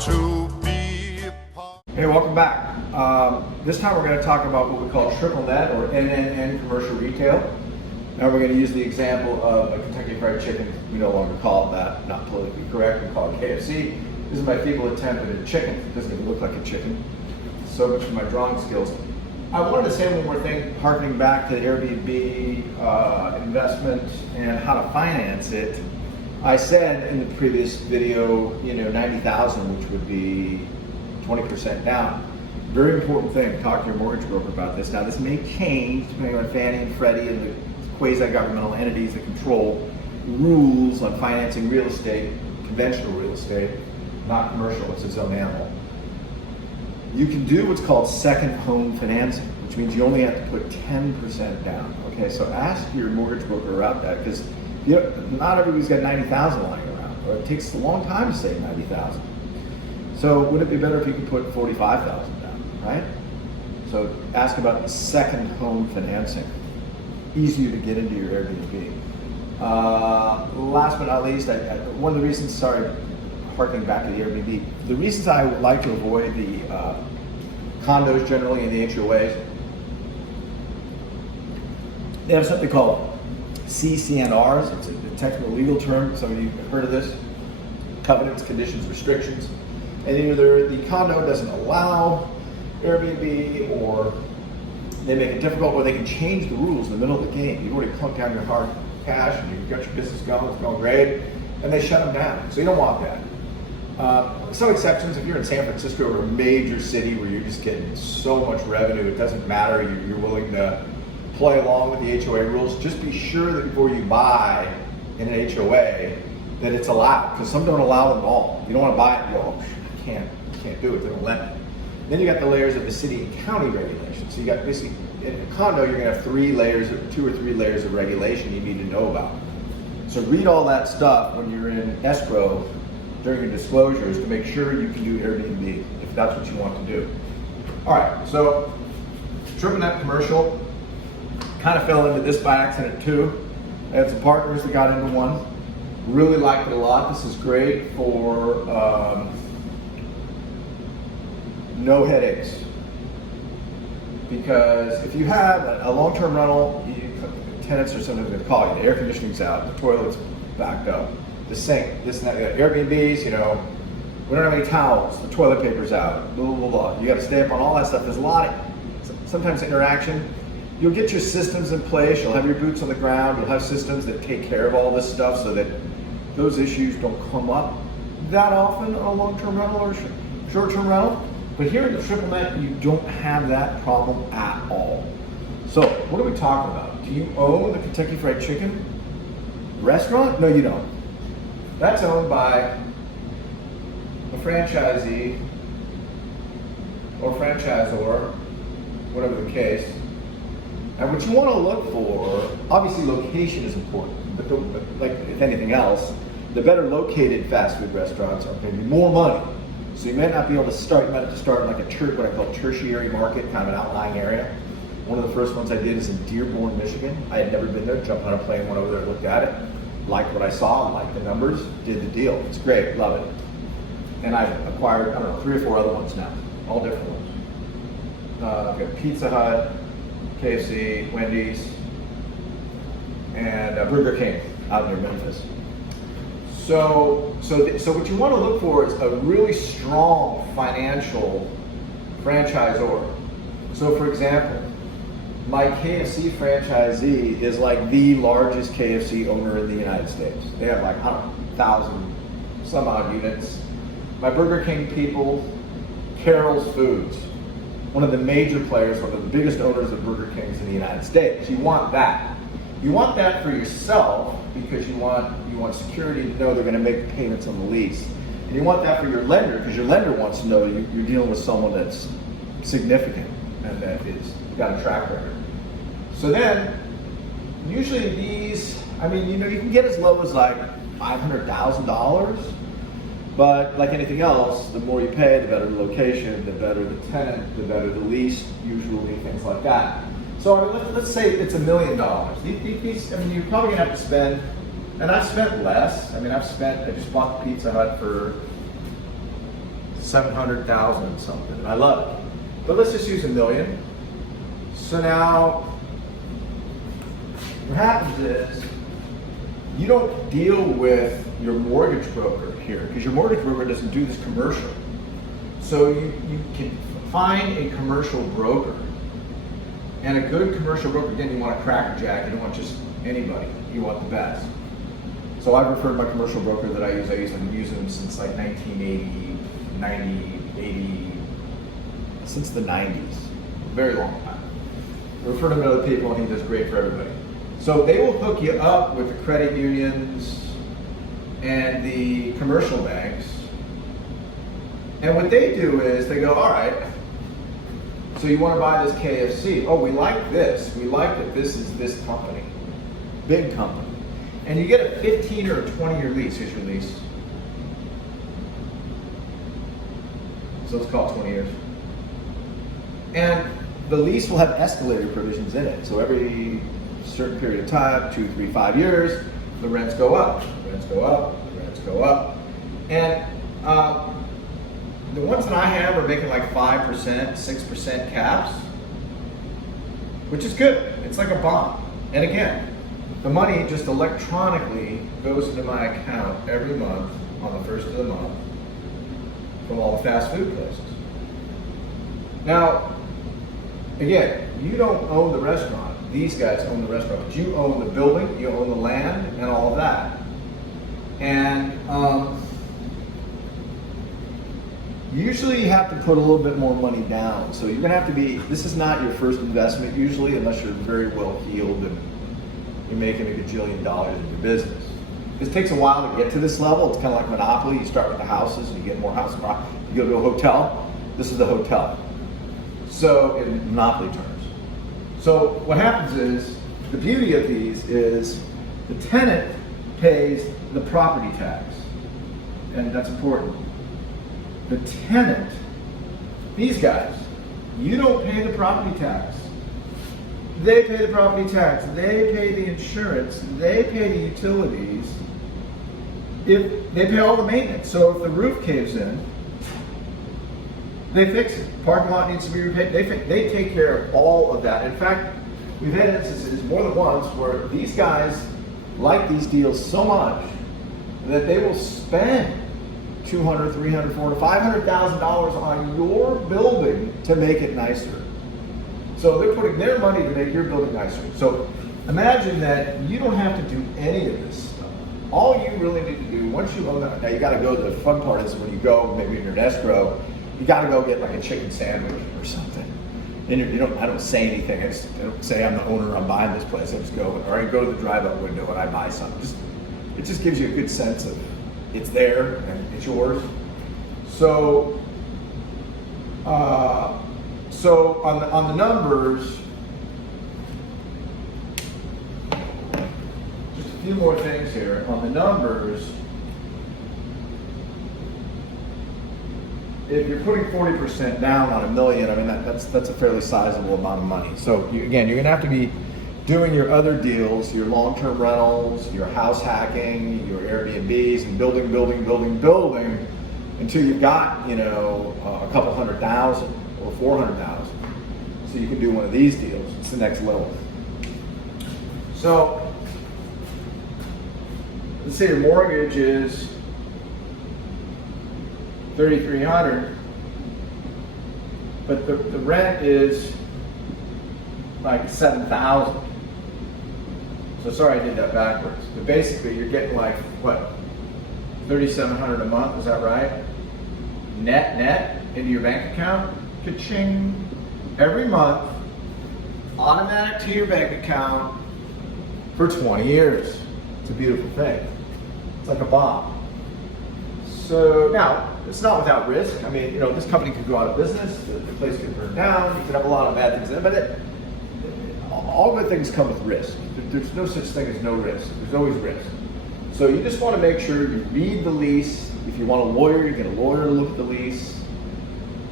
to be a part. Hey, welcome back. This time we're going to talk about what we call triple net or NNN commercial retail. Now we're going to use the example of a Kentucky Fried Chicken. We no longer call it that, not politically correct. We call it KFC. This is my feeble attempt at a chicken. It doesn't even look like a chicken. So much for my drawing skills. I wanted to say one more thing, harkening back to the Airbnb investment and how to finance it. I said in the previous video, $90,000, which would be 20% down. Very important thing, talk to your mortgage broker about this. Now this may change depending on Fannie and Freddie and the quasi-governmental entities that control rules on financing real estate, conventional real estate, not commercial, it's its own animal. You can do what's called second home financing, which means you only have to put 10% down. Okay, so ask your mortgage broker about that, because not everybody's got 90,000 lying around, or it takes a long time to save 90,000. So would it be better if you could put 45,000 down, right? So ask about second home financing. Easier to get into your Airbnb. Last but not least, one of the reasons, harking back to the Airbnb, the reasons I would like to avoid the condos generally and the HOAs, they have something called CCNRs. It's a technical legal term. Some of you have heard of this. Covenants, conditions, restrictions. And either the condo doesn't allow Airbnb, or they make it difficult, or they can change the rules in the middle of the game. You've already plunked down your hard cash and you've got your business going, it's going great, and they shut them down. So you don't want that. Some exceptions, if you're in San Francisco or a major city where you're just getting so much revenue, it doesn't matter, you're willing to play along with the HOA rules, just be sure that before you buy in an HOA that it's allowed, because some don't allow it at all. You don't want to buy it and go, I can't do it, they don't let me. Then you got the layers of the city and county regulations. So you got basically, in a condo, you're gonna have 2 or 3 layers of regulation you need to know about. So read all that stuff when you're in escrow during your disclosures to make sure you can do Airbnb if that's what you want to do. All right, so triple net commercial, kind of fell into this by accident too. I had some partners that got into one, really liked it a lot. This is great for no headaches. Because if you have a long-term rental, tenants are sometimes going to call you, the air conditioning's out, the toilet's backed up, the sink, this and that. Airbnbs, we don't have any towels, the toilet paper's out, blah, blah, blah. You got to stay up on all that stuff. There's a lot of, sometimes interaction. You'll get your systems in place, you'll have your boots on the ground, you'll have systems that take care of all this stuff so that those issues don't come up that often on a long-term rental or short-term rental. But here in the triple net, you don't have that problem at all. So what are we talking about? Do you own the Kentucky Fried Chicken restaurant? No, you don't. That's owned by a franchisee or franchisor, whatever the case. And what you want to look for, obviously location is important, but like if anything else, the better located fast food restaurants are paying you more money. So you might not be able to start, you might have to start in like what I call tertiary market, kind of an outlying area. One of the first ones I did is in Dearborn, Michigan. I had never been there, jumped on a plane, went over there, looked at it, liked what I saw, liked the numbers, did the deal. It's great, love it. And I've acquired, 3 or 4 other ones now, all different ones. I've got Pizza Hut, KFC, Wendy's, and Burger King out near Memphis. So what you want to look for is a really strong financial franchisor. So for example, my KFC franchisee is like the largest KFC owner in the United States. They have like 1,000 some odd units. My Burger King people, Carol's Foods, one of the major players, one of the biggest owners of Burger Kings in the United States. You want that. You want that for yourself because you want security to know they're going to make the payments on the lease. And you want that for your lender because your lender wants to know you're dealing with someone that's significant and that is got a track record. So then, usually these, you can get as low as like $500,000, but like anything else, the more you pay, the better the location, the better the tenant, the better the lease, usually things like that. So let's say it's $1 million. You're probably gonna have to spend, and I've spent less. I just bought the Pizza Hut for 700,000 and something. I love it. But let's just use $1 million. So now, what happens is, you don't deal with your mortgage broker here, because your mortgage broker doesn't do this commercial. So you can find a commercial broker. And a good commercial broker, again, you want a crackerjack, you don't want just anybody, you want the best. So I've referred my commercial broker that I use, I've been using them since like 1980, 90, 80, since the 90s, very long time. I refer him to other people and he does great for everybody. So they will hook you up with the credit unions and the commercial banks. And what they do is they go, all right, so you want to buy this KFC. Oh, we like this. We like that this is this company, big company. And you get a 15 or a 20-year lease. Here's your lease. So let's call it 20 years. And the lease will have escalator provisions in it. So every certain period of time, 2, 3, 5 years, the rents go up. The rents go up. The rents go up. And the ones that I have are making like 5%, 6% caps, which is good. It's like a bond. And again, the money just electronically goes into my account every month on the first of the month from all the fast food places. Now, again, you don't own the restaurant. These guys own the restaurant, but you own the building, you own the land, and all of that. And usually you have to put a little bit more money down. So you're gonna have to be, this is not your first investment usually, unless you're very well heeled and you're making a gajillion dollars in your business. This takes a while to get to this level. It's kind of like Monopoly. You start with the houses and you get more houses. You go to a hotel. This is the hotel. So in Monopoly terms. So what happens is, the beauty of these is the tenant pays the property tax. And that's important. The tenant, these guys, you don't pay the property tax. They pay the property tax, they pay the insurance, they pay the utilities, if they pay all the maintenance. So if the roof caves in, they fix it. Parking lot needs to be repaid, they take care of all of that. In fact, we've had instances more than once where these guys like these deals so much that they will spend $200,000, $300,000, $400,000, $500,000 on your building to make it nicer. So they're putting their money to make your building nicer. So imagine that you don't have to do any of this stuff. All you really need to do, once you own that, now you gotta go, the fun part is when you go, maybe you're an escrow, you gotta go get like a chicken sandwich or something. And I don't say anything, I don't say I'm the owner, I'm buying this place, I just go, or I go to the drive-up window and I buy something. It just gives you a good sense of it's there and it's yours. So, so on the numbers, just a few more things here. On the numbers, if you're putting 40% down on $1 million, I mean that's a fairly sizable amount of money. So again, you're gonna have to be doing your other deals, your long-term rentals, your house hacking, your Airbnbs, and building until you've got, a couple 100,000 or 400,000. So you can do one of these deals. It's the next level. So let's say your mortgage is $3,300, but the rent is like $7,000. So sorry I did that backwards. But basically you're getting like, what, $3,700 a month, is that right? Net into your bank account, ka-ching. Every month, automatic to your bank account for 20 years. It's a beautiful thing. It's like a bomb. So now, it's not without risk. I mean, this company could go out of business, the place could burn down, you could have a lot of bad things in it, but all good things come with risk. There's no such thing as no risk. There's always risk. So you just want to make sure you read the lease. If you want a lawyer, you get a lawyer to look at the lease.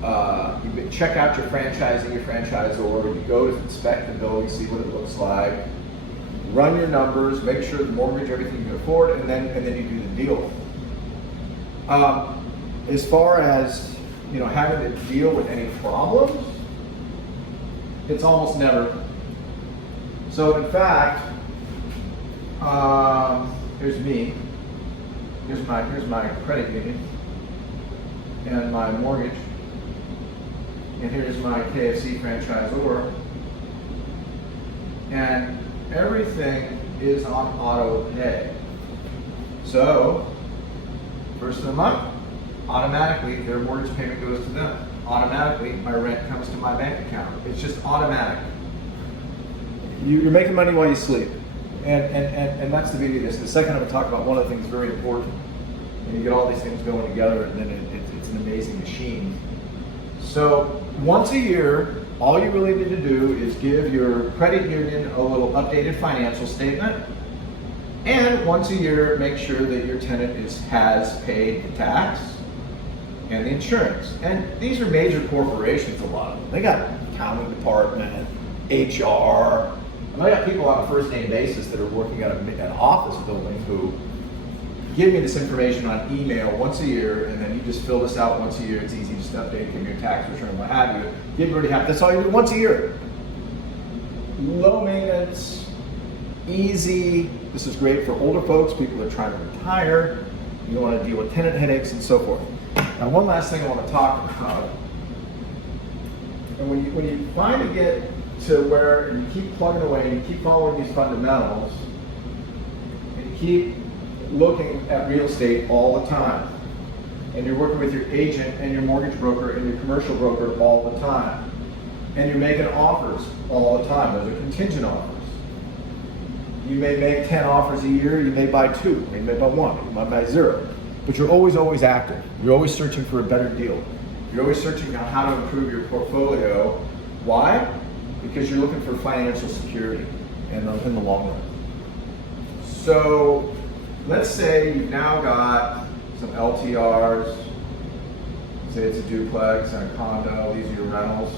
You check out your franchising, your franchisor. You go to inspect the building, see what it looks like. Run your numbers, make sure the mortgage, everything you can afford, and then you do the deal. As far as having to deal with any problems, it's almost never. So in fact, here's me. Here's my credit union and my mortgage, and here's my KFC franchisor, and everything is on auto pay. So first of the month, automatically their mortgage payment goes to them. Automatically my rent comes to my bank account. It's just automatic. You're making money while you sleep. And that's the beauty of this. The second I'm going to talk about one of the things very important. And you get all these things going together, and then it's an amazing machine. So once a year, all you really need to do is give your credit union a little updated financial statement. And once a year, make sure that your tenant has paid the tax and the insurance. And these are major corporations, a lot of them. They got accounting department, HR. And I got people on a first name basis that are working at an office building who give me this information on email once a year, and then you just fill this out once a year. It's easy just to update, give me your tax return, what have you. You've already have, that's all you do once a year. Low maintenance, easy. This is great for older folks, people that are trying to retire. You don't want to deal with tenant headaches and so forth. Now, one last thing I want to talk about. And when you finally get to where you keep plugging away, you keep following these fundamentals, and you keep looking at real estate all the time, and you're working with your agent and your mortgage broker and your commercial broker all the time, and you're making offers all the time. Those are contingent offers. You may make 10 offers a year, you may buy 2, you may buy 1, you might buy 0, but you're always active. You're always searching for a better deal. You're always searching on how to improve your portfolio. Why? Because you're looking for financial security in the long run. So let's say you've now got some LTRs, say it's a duplex and a condo, these are your rentals,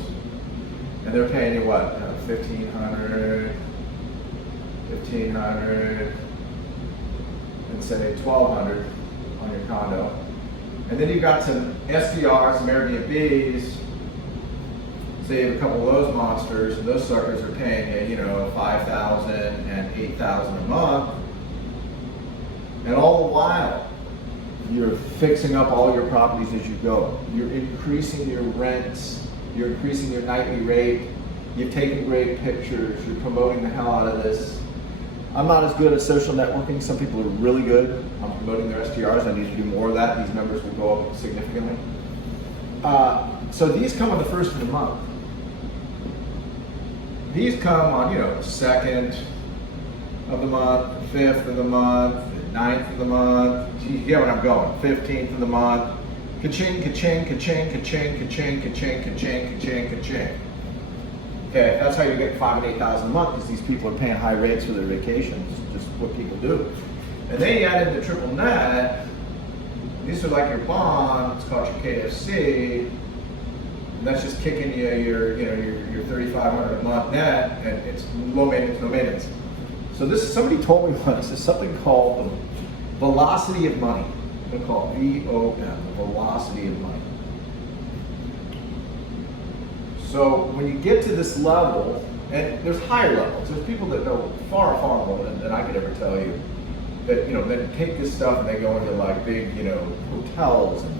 and they're paying you what, $1,500, and say $1,200 on your condo. And then you've got some SDRs, some Airbnbs. Say you have a couple of those monsters, and those suckers are paying you, $5,000 and $8,000 a month. And all the while, you're fixing up all your properties as you go. You're increasing your rents. You're increasing your nightly rate. You've taken great pictures. You're promoting the hell out of this. I'm not as good at social networking. Some people are really good on promoting their STRs. I need to do more of that. These numbers will go up significantly. So these come on the first of the month. These come on, 2nd of the month, 5th of the month, 9th of the month. You get where I'm going. 15th of the month. Ka-ching, ka-ching, ka-ching, ka-ching, ka-ching, ka-ching, ka-ching, ka-ching, ka-ching. Okay, that's how you get $5,000 and $8,000 a month, because these people are paying high rates for their vacations. Just what people do. And then you add in the triple net. These are like your bond. It's called your KFC. And that's just kicking you your $3,500 a month net, and it's low maintenance, no maintenance. So this, somebody told me once, there's something called the velocity of money. They call it VOM, the velocity of money. So when you get to this level, and there's higher levels, there's people that know far more than I could ever tell you, that that take this stuff and they go into like big hotels and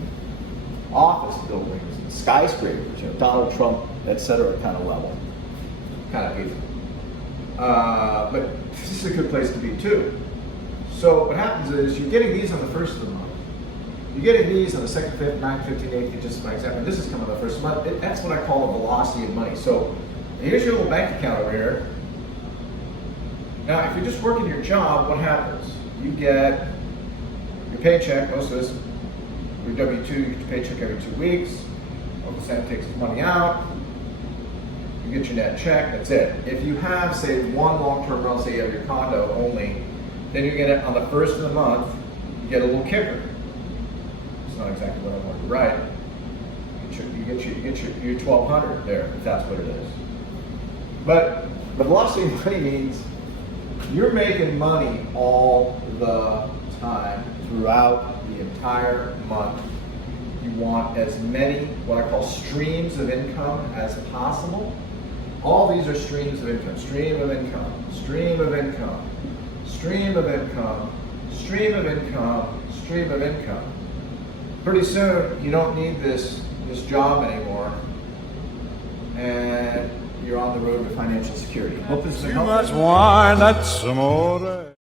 office buildings and skyscrapers, Donald Trump, etc. kind of level, kind of beautiful. But this is a good place to be too. So what happens is you're getting these on the first of the month. You're getting these on the 2nd, 5th, 9th, 15th, 18th, just my example. This is coming on the first month. That's what I call the velocity of money. So here's your little bank account over here. Now, if you're just working your job, what happens? You get your paycheck. Most of us, your W-2, you get your paycheck every 2 weeks. Uncle Sam takes his money out. You get your net check. That's it. If you have, say, one long-term rental, say you have your condo only, then you get it on the first of the month. You get a little kicker. Not exactly what I wanted to write. You get your $1,200 there, if that's what it is. But the velocity of money means you're making money all the time throughout the entire month. You want as many, what I call streams of income as possible. All these are streams of income. Stream of income, stream of income, stream of income, stream of income, stream of income. Pretty soon, you don't need this job anymore, and you're on the road to financial security. Hope this has been Too helpful. much wine, that's amore.